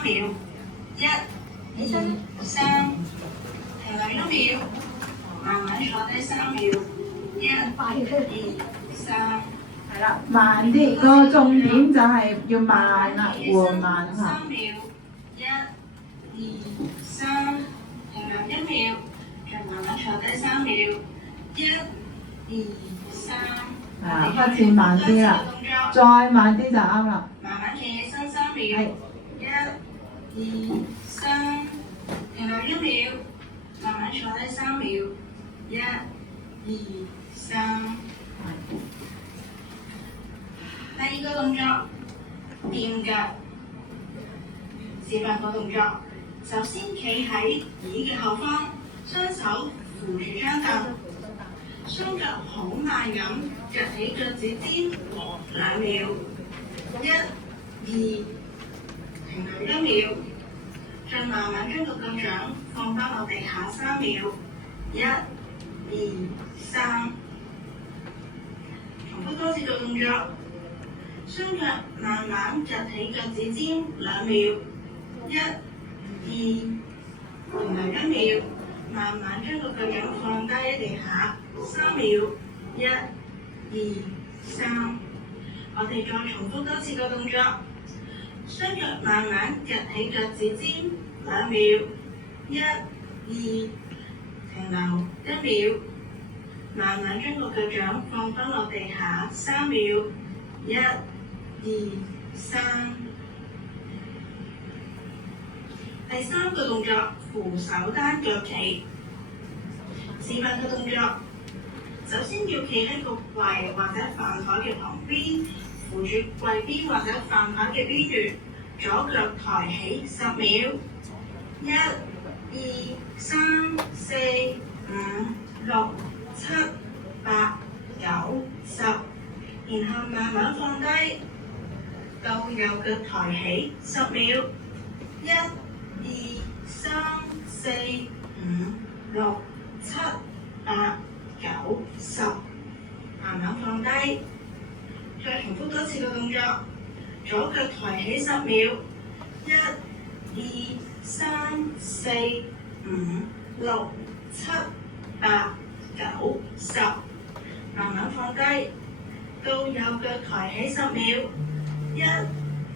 3秒，1、2、3，停留1秒，慢慢坐低3秒，1、2、3。係啦，慢啲，個重點就係要慢啦，和慢嚇。3秒，1、2、3，停留1秒，再慢慢坐低3秒，1、2、3。係啦，開始慢啲啦，再慢啲就啱啦。慢慢企起身3秒，1、2、3，停留1秒，慢慢坐低3秒，1、2、3。第二個動作，墊腳。示範個動作，首先企喺椅嘅後方，雙手扶住張凳，雙腳好慢咁夾起腳趾尖2秒，1、2，停留1秒，再慢慢將個腳掌放返落地下3秒，1、2、3。重複多次個動作，雙腳慢慢夾起腳趾尖2秒，1、2，停留1秒，慢慢將個腳掌放低喺地下3秒，1、2、3。我哋再重複多次個動作，雙腳慢慢夾起腳趾尖2秒，1、2，停留1秒，慢慢將個腳掌放返落地下3秒，1、2、3。第三個動作，扶手單腳企。示範嘅動作，首先要企喺個櫃或者飯台嘅旁邊，扶住櫃邊或者飯台嘅邊緣，左腳抬起10秒，1、2、3、4、5、6、7、8、9、10，然後慢慢放低，到右腳抬起10秒，1、2、3、4、5、6、7、8、9、10，慢慢放低，再重複多次個動作，左腳抬起10秒，1、2、3、4、5、6、7、8、9、10，慢慢放低，到右腳抬起10秒，1、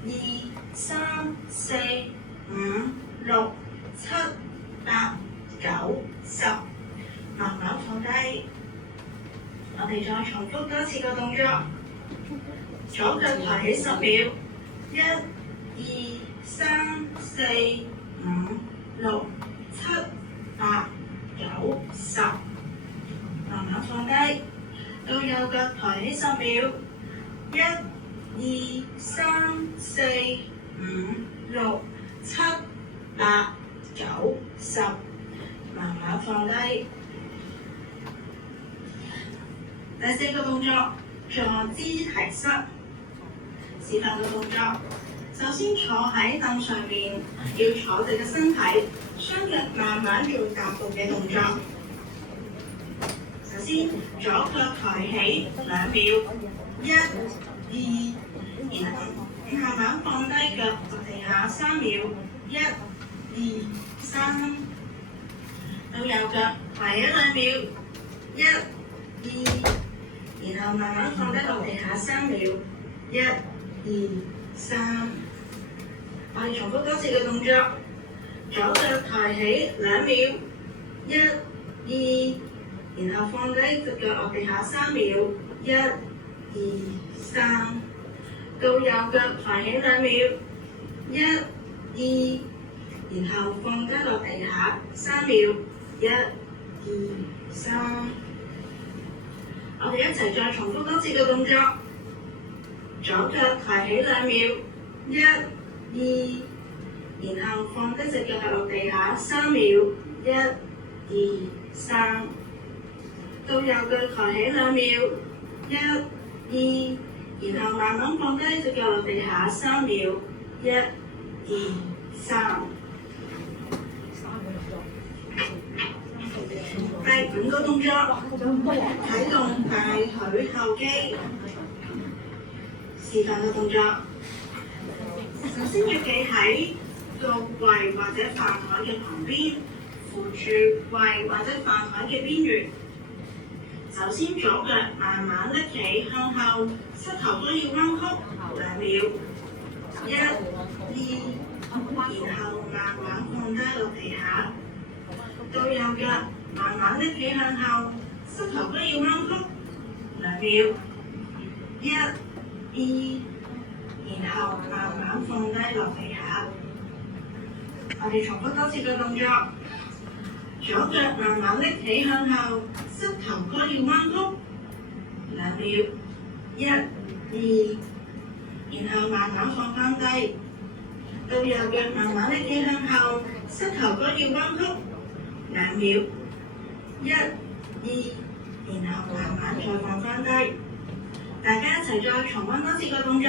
2、3、4、5、6、7、8、9、10，慢慢放低。我哋再重複多次個動作，左腳抬起10秒，1、2、3、4、5、6、7、8、9、10，慢慢放低。到右腳抬起10秒，1、2、3、4、5、6、7、8、9、10，慢慢放低。第四個動作，坐姿提膝。示範嘅動作，首先坐喺凳上面，要坐直嘅身體，雙腳慢慢做踏步嘅動作。首先，左腳抬起2秒，1、2，然後慢慢放低腳落地下3秒，1、2、3。到右腳抬起2秒，1、2，然後慢慢放低落地下3秒，1、2、3。我哋重複多次嘅動作，左腳抬起2秒，1、2，然後放低隻腳落地下3秒，1、2、3。到右腳抬起2秒，1、2，然後放低落地下3秒，1、2、3。我哋一齊再重複多次嘅動作，左腳抬起2秒，1、2，然後放低隻腳落地下3秒，1、2、3。到右腳抬起2秒，1、2，然後慢慢放低隻腳落地下3秒，1、2、3。第5個動作，啟動大腿後肌。示範嘅動作，首先要企喺到櫃或者飯台嘅旁邊，扶住櫃或者飯台嘅邊緣。首先左腳慢慢拎起向後，膝頭都要彎曲2秒。1、2，然後慢慢放低落地下。到右腳慢慢拎起向後，膝頭都要彎曲2秒。1、2，然後慢慢放低落地下。我哋重複多次個動作。左腳慢慢拎起向後，膝頭哥要彎曲2秒。1、2，然後慢慢放翻低。到右腳慢慢拎起向後，膝頭哥要彎曲2秒。1、2，然後慢慢再放翻低。大家一齊再重溫多次個動作。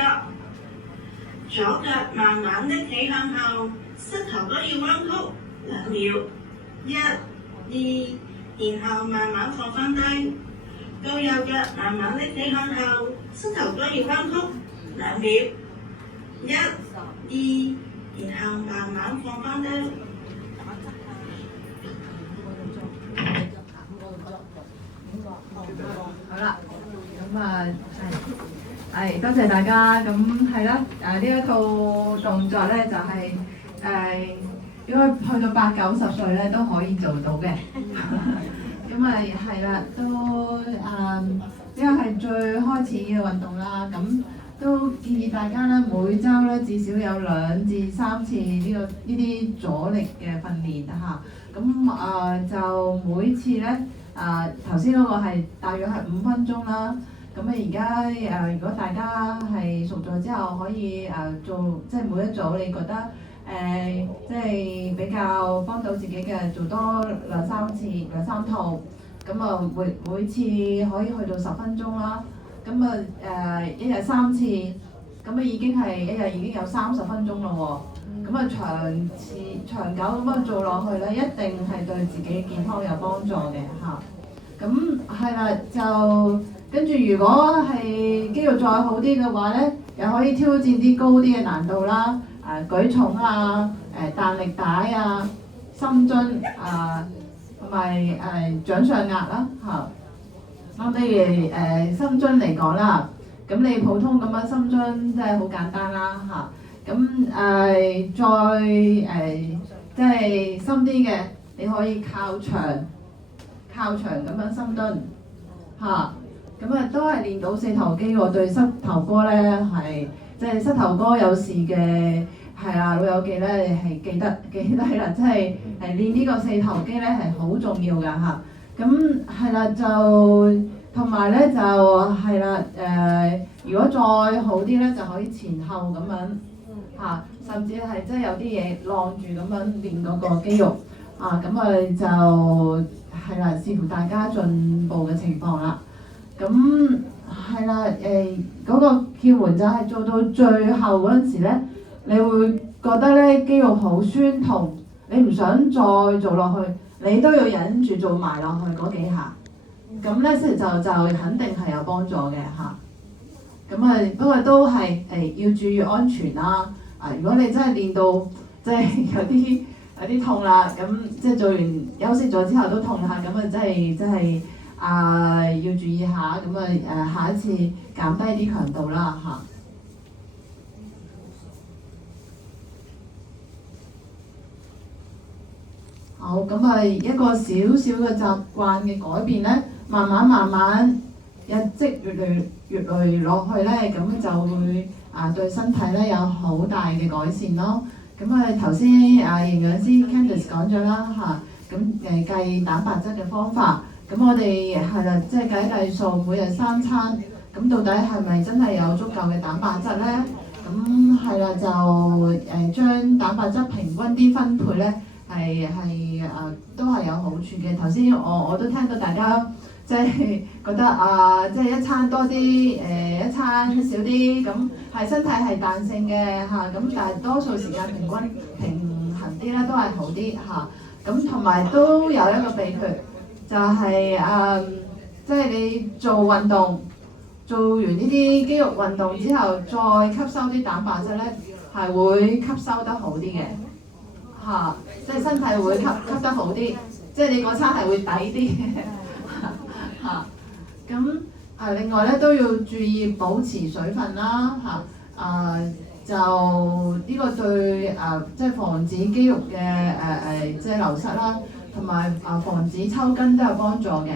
左腳慢慢拎起向後，膝頭哥要彎曲2秒。1、2，然後慢慢放翻低。到右腳慢慢拎起向後，膝頭哥要彎曲2秒。1、2，然後慢慢放翻低。好啦，咁係多謝大家。咁係啦，呢一套動作咧就係應該去到8、90歲咧都可以做到嘅。咁係啦，都呢個係最開始嘅運動啦。咁都建議大家咧每週咧至少有2至3次呢啲阻力嘅訓練嚇。咁就每次咧頭先嗰個係大約係5分鐘啦。咁而家如果大家係熟咗之後，可以做即係每一組你覺得即係比較幫到自己嘅，做多2、3套。咁每次可以去到10分鐘啦。咁1日3次，咁已經係1日已經有30分鐘咯喎。咁長久咁樣做落去咧，一定係對自己健康有幫助嘅嚇。咁係啦，就跟住如果係肌肉再好啲嘅話咧，又可以挑戰啲高啲嘅難度啦，舉重啊，彈力帶啊，深蹲同埋掌上壓啦嚇。咁例如深蹲嚟講啦，咁你普通咁樣深蹲即係好簡單啦嚇。咁再即係深啲嘅，你可以靠牆咁樣深蹲嚇。咁都係練到4頭肌喎，對膝頭哥咧係即係膝頭哥有事嘅係啦，老友記咧係記得啦，即係練呢個4頭肌咧係好重要㗎嚇。咁係啦，就同埋咧就係啦如果再好啲咧，就可以前後咁樣嚇，甚至係即係有啲嘢晾住咁樣練嗰個肌肉咁就係啦，視乎大家進步嘅情況啦。咁係啦嗰個竅門就係做到最後嗰陣時咧，你會覺得咧肌肉好酸痛，你唔想再做落去，你都要忍住做埋落去嗰幾下。咁咧就肯定係有幫助嘅嚇。咁不過都係要注意安全啦。如果你真係練到即係有啲痛啦，咁即係做完休息咗之後都痛下，咁真係要注意下。咁下一次減低啲強度啦嚇。好，咁一個少少嘅習慣嘅改變咧，慢慢日積月累落去咧，咁就會對身體咧有好大嘅改善咯。咁頭先營養師 Candice 講咗啦嚇，咁計蛋白質嘅方法，咁我哋係啦，即係計數每日3餐，咁到底係咪真係有足夠嘅蛋白質咧？咁係啦，就將蛋白質平均啲分配咧，都係有好處嘅。頭先我都聽到大家即係覺得即係一餐多啲，一餐少啲，咁係身體係彈性嘅嚇。咁但係多數時間平衡啲咧都係好啲嚇。咁同埋都有一個秘訣，就係即係你做運動，做完呢啲肌肉運動之後，再吸收啲蛋白質咧，係會吸收得好啲嘅嚇，即係身體會吸得好啲，即係你嗰餐係會抵啲嚇。咁另外咧都要注意保持水分啦嚇。就呢個對即係防止肌肉嘅即係流失啦，同埋防止抽筋都有幫助嘅。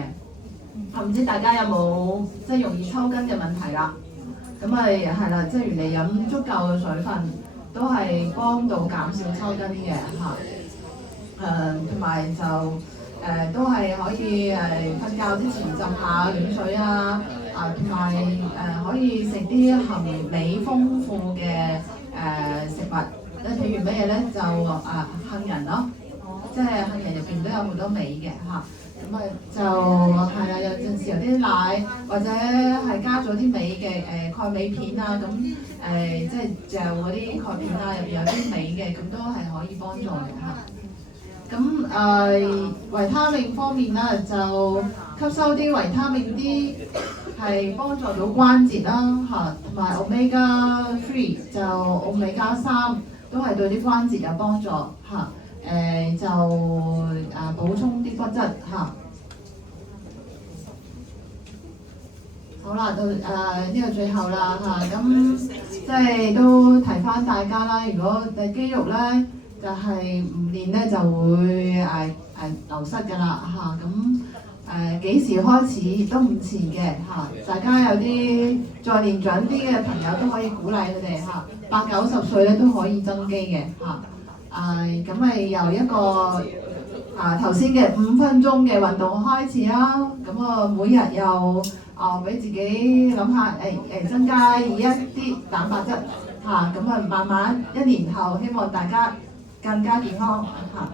唔知大家有冇即係容易抽筋嘅問題啦？咁咪係啦，即係原嚟飲足夠嘅水分都係幫到減少抽筋嘅嚇。同埋就都係可以瞓覺之前浸下暖水啊，同埋可以食啲含鎂豐富嘅食物，譬如乜嘢咧就杏仁咯，即係杏仁入邊都有好多鎂嘅嚇。咁就係啦，有陣時有啲奶或者係加咗啲鎂嘅鈣鎂片啊，咁即係嚼嗰啲鈣片啊，入邊有啲鎂嘅，咁都係可以幫助嘅嚇。咁維他命方面啦，就吸收啲維他命 D 係幫助到關節啦嚇，同埋 Omega 3就 Omega 3都係對啲關節有幫助嚇。就補充啲骨質嚇。好啦，到呢個最後啦嚇，咁即係都提翻大家啦。如果肌肉咧就係唔練咧就會流失㗎啦嚇。咁幾時開始都唔遲嘅嚇。大家有啲再年長啲嘅朋友都可以鼓勵佢哋嚇，80-90歲咧都可以增肌嘅嚇。咁咪由一個頭先嘅5分鐘嘅運動開始啦。咁我每日又俾自己諗下增加一啲蛋白質嚇。咁慢慢1年後希望大家更加健康嚇。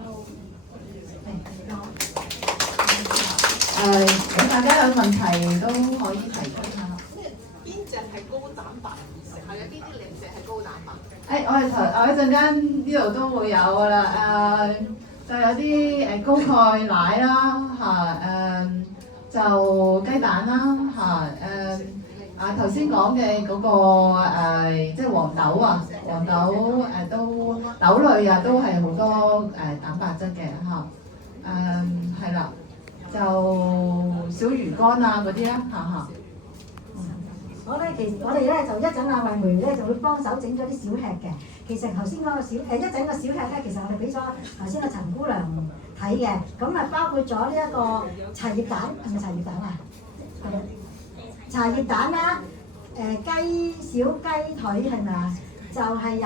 如果大家有問題都可以提出下。邊隻係高蛋白食？係啊，邊啲零食係高蛋白？我一陣間呢度都會有㗎啦。就有啲高鈣奶啦嚇，就雞蛋啦嚇，頭先講嘅嗰個即係黃豆啊，黃豆都豆類啊，都係好多蛋白質嘅嚇。係啦，就小魚乾啊嗰啲啦嚇。我哋咧就一陣慧梅咧就會幫手整咗啲小吃嘅。其實頭先嗰個一陣個小吃咧，其實我哋俾咗頭先個陳姑娘睇嘅。咁包括咗呢一個茶葉蛋，係咪茶葉蛋啊？係啊，茶葉蛋啦，小雞腿係咪啊？就係有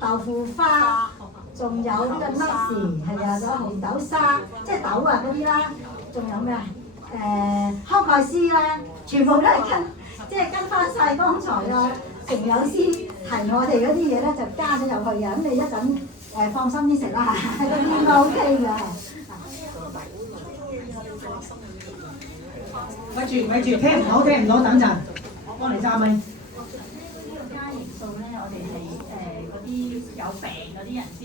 豆腐花，仲有呢個 nuts 係啊，仲有紅豆沙，即係豆啊嗰啲啦，仲有咩啊？康蓋斯啦，全部都係跟翻晒剛才啊程友師提我哋嗰啲嘢咧，就加咗入去啊！咁你一陣放心啲食啦，嗰啲應該 OK 嘅。咪住，聽唔到，等陣，我幫你揸咪。呢個加營素咧，我哋係嗰啲有病嗰啲人先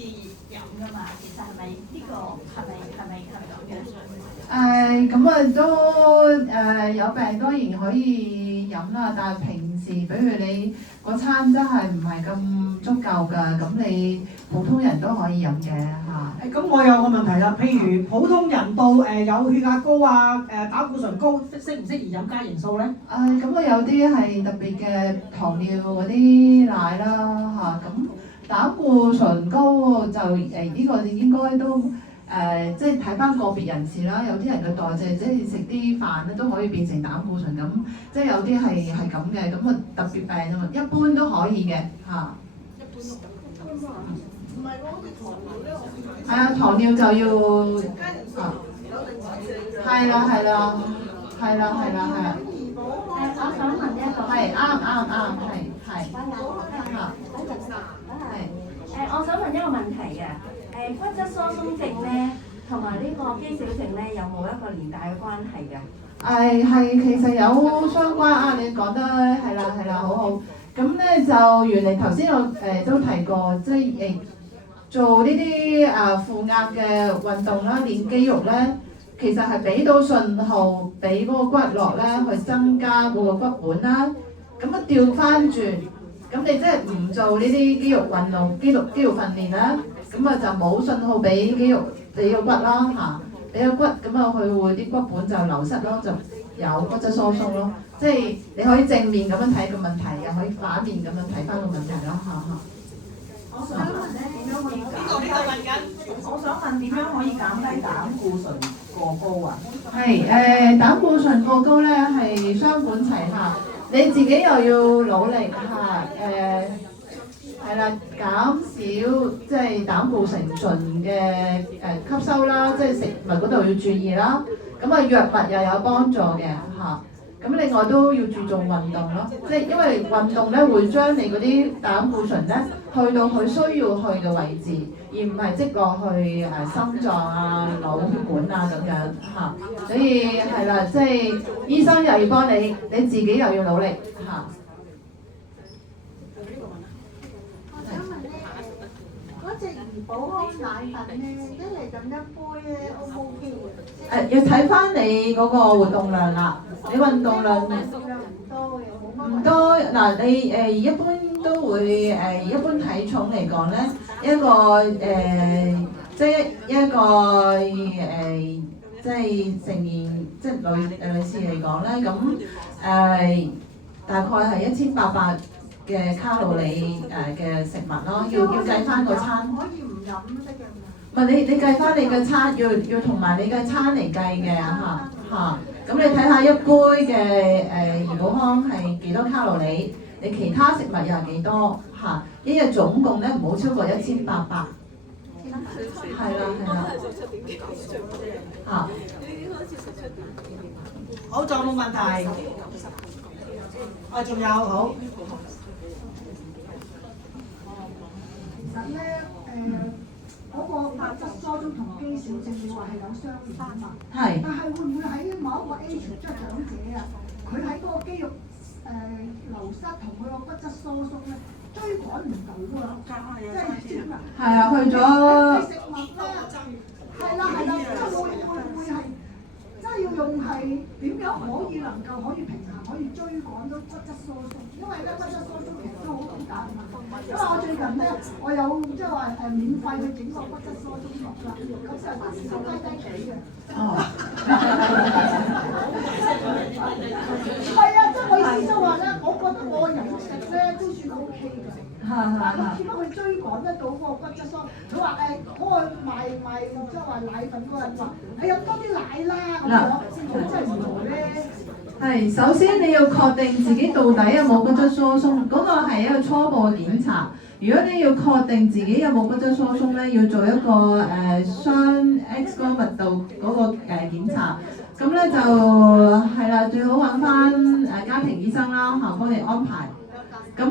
飲噶嘛。其實係咪呢個係咪咁嘅？咁都有病當然可以飲啦，但係平時比如你嗰餐真係唔係咁足夠㗎，咁你普通人都可以飲嘅嚇。咁我有個問題啦，譬如普通人到有血壓高啊，膽固醇高，適唔適宜飲加營素咧？咁有啲係特別嘅糖尿嗰啲奶啦嚇，咁膽固醇高就呢個應該都即係睇翻個別人士啦。有啲人嘅代謝即係食啲飯咧都可以變成膽固醇咁，即係有啲係咁嘅，咁啊特別病啊嘛，一般都可以嘅嚇。唔係喎，糖尿咧，係啊，糖尿就要係啦。我想問一個，係啱，我想問一個問題嘅，骨質疏鬆症咧，同埋呢個肌少症咧，有冇一個連帶嘅關係㗎？係，其實有相關啊！你講得係啦，好好。咁咧就原嚟頭先我都提過，即係做呢啲負壓嘅運動啦，練肌肉咧，其實係俾到信號俾嗰個骨骼咧去增加嗰個骨本啦。咁調翻轉，咁你即係唔做呢啲肌肉運動、肌肉訓練啦，咁啊就冇信號俾肌肉、俾個骨啦嚇，俾個骨咁啊佢會啲骨本就流失咯，就有骨質疏鬆咯。即係你可以正面咁樣睇個問題，又可以反面咁樣睇翻個問題咯嚇。我想問咧點樣可以我想問點樣可以減低膽固醇過高啊？係膽固醇過高咧係雙管齊下，你自己又要努力嚇係啦，減少即係膽固醇嘅吸收啦，即係食物嗰度要注意啦。咁啊藥物又有幫助嘅嚇。咁另外都要注重運動咯，即係因為運動咧會將你嗰啲膽固醇咧去到佢需要去嘅位置，而唔係積落去心臟啊、腦血管啊咁樣嚇。所以係啦，即係醫生又要幫你，你自己又要努力嚇。我想問咧，嗰隻怡寶康奶粉咧，一嚟咁一杯咧 O 唔 OK 嘅？要睇翻你嗰個活動量啦，你運動量運動量唔多嘅，冇乜。唔多嗱，你一般都會一般體重嚟講咧，一個即係一個即係成年即係女士嚟講咧，咁大概係1800嘅卡路里嘅食物咯，要計翻個餐。可以唔飲得嘅。唔係你計翻你嘅餐，要同埋你嘅餐嚟計嘅嚇。咁你睇下一杯嘅怡寶康係幾多卡路里，你其他食物又係幾多嚇？一日總共咧唔好超過1800。係啦嚇。好，仲有冇問題？仲有好。其實咧，嗰個骨質疏鬆同肌少症，你話係有相連啊嘛。係。但係會唔會喺某一個 age 即係長者啊，佢喺嗰個肌肉流失同佢個骨質疏鬆咧，追趕唔到啊？即係點啊？係啊，去咗。食物啦，係啦，即係會係，即係要用係點樣可以平衡，可以追趕到骨質疏鬆？因為咧骨質疏鬆其實都好大問題。因為我最近咧，我有即係話免費去整個骨質疏鬆落啦，咁就低嘅。哦。係啊，即係我意思即係話咧，我覺得我飲食咧都算 OK 嘅。但係佢點樣去追趕得到嗰個骨質疏？佢話嗰個賣即係話奶粉嗰個人話：你飲多啲奶啦咁樣，咁即係如何咧？係，首先你要確定自己到底有冇骨質疏鬆，嗰個係一個初步嘅檢查。如果你要確定自己有冇骨質疏鬆咧，要做一個雙 X 光密度嗰個檢查。咁咧就係啦，最好揾翻家庭醫生啦嚇，幫你安排。咁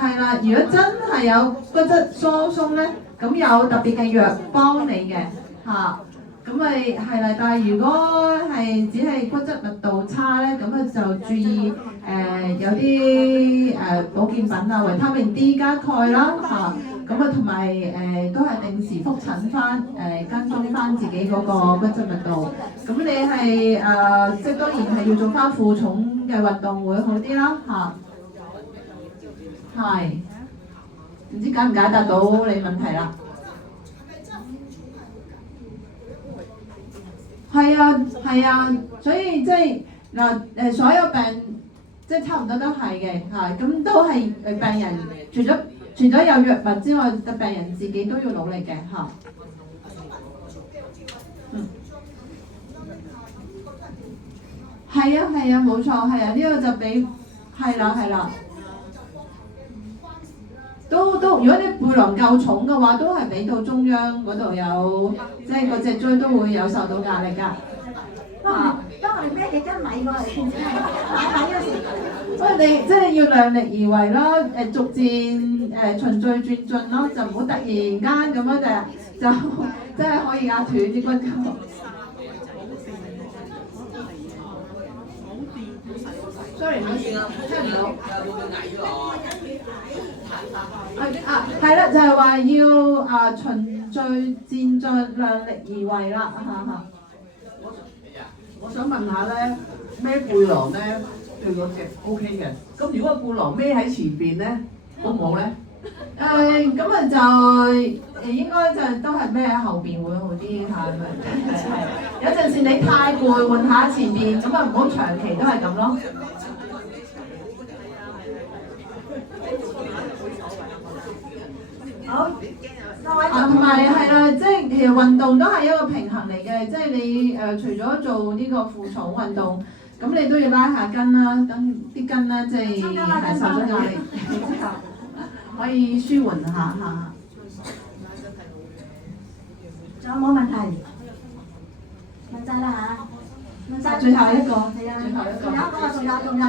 係啦，如果真係有骨質疏鬆咧，咁有特別嘅藥幫你嘅嚇。咁咪係啦，但係如果係只係骨質密度差咧，咁啊就注意有啲保健品啊，維他命 D 加鈣啦嚇，咁啊同埋都係定時覆診翻跟蹤翻自己嗰個骨質密度。咁你係即係當然係要做翻負重嘅運動會好啲啦嚇。係，唔知解唔解答到你問題啦？係啊，所以即係嗱所有病即係差唔多都係嘅嚇，咁都係病人除咗有藥物之外，病人自己都要努力嘅嚇。係啊，冇錯，係啊，呢個就俾係啦。都，如果你背囊夠重嘅話，都係俾到中央嗰度有，即係個脊椎都會有受到壓力㗎。當我哋孭幾斤米過嚟，買米嗰時，所以你即係要量力而為啦，逐漸循序漸進咯，就唔好突然間咁樣就真係可以壓斷啲骨頭。sorry， 聽唔到。係啦，就係話要循序漸進，量力而為啦嚇。我想問下咧，孭背囊咧對個脊 OK 嘅。咁如果背囊孭喺前邊咧，好唔好咧？咁啊就應該就都係咩後邊會好啲嚇，有陣時你太攰換下前邊，咁啊唔好長期都係咁咯。好，各位同埋係啦，即係其實運動都係一個平衡嚟嘅，即係你除咗做呢個負重運動，咁你都要拉下筋啦，等啲筋咧即係受咗壓力之後，可以舒緩下嚇。仲有冇問題？問晒啦嚇，問晒最後一個，係啊，最後一個，仲有一個，仲有。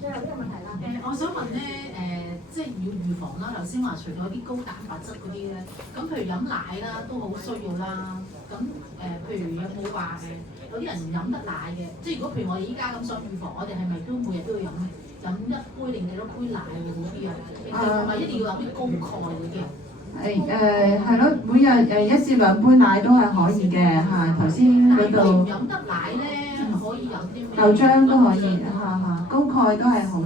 最後呢個問題啦。我想問咧，即係要預防啦。頭先話除咗啲高蛋白質嗰啲咧，咁譬如飲奶啦，都好需要啦。咁譬如有冇話有啲人唔飲得奶嘅，即係如果譬如我哋依家咁想預防，我哋係咪都每日都要飲一杯定幾多杯奶會好啲啊？定係一定要飲啲高鈣嗰啲啊？係咯，每日1至2杯奶都係可以嘅嚇。頭先嗰度飲得奶咧，可以有啲咩？豆漿都可以嚇，高鈣都係好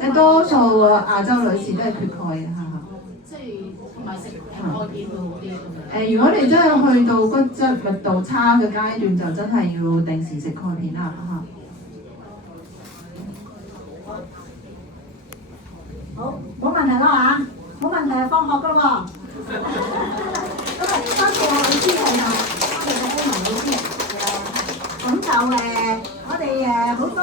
即係多數亞洲女士都係缺鈣嘅嚇。即係同埋食鈣片會好啲咁樣。如果你真係去到骨質密度差嘅階段，就真係要定時食鈣片啦嚇。好，冇問題啦嘛，冇問題就放學噶咯喎。咁啊，多謝老師係啊，多謝 Emma 老師。咁就我哋好多。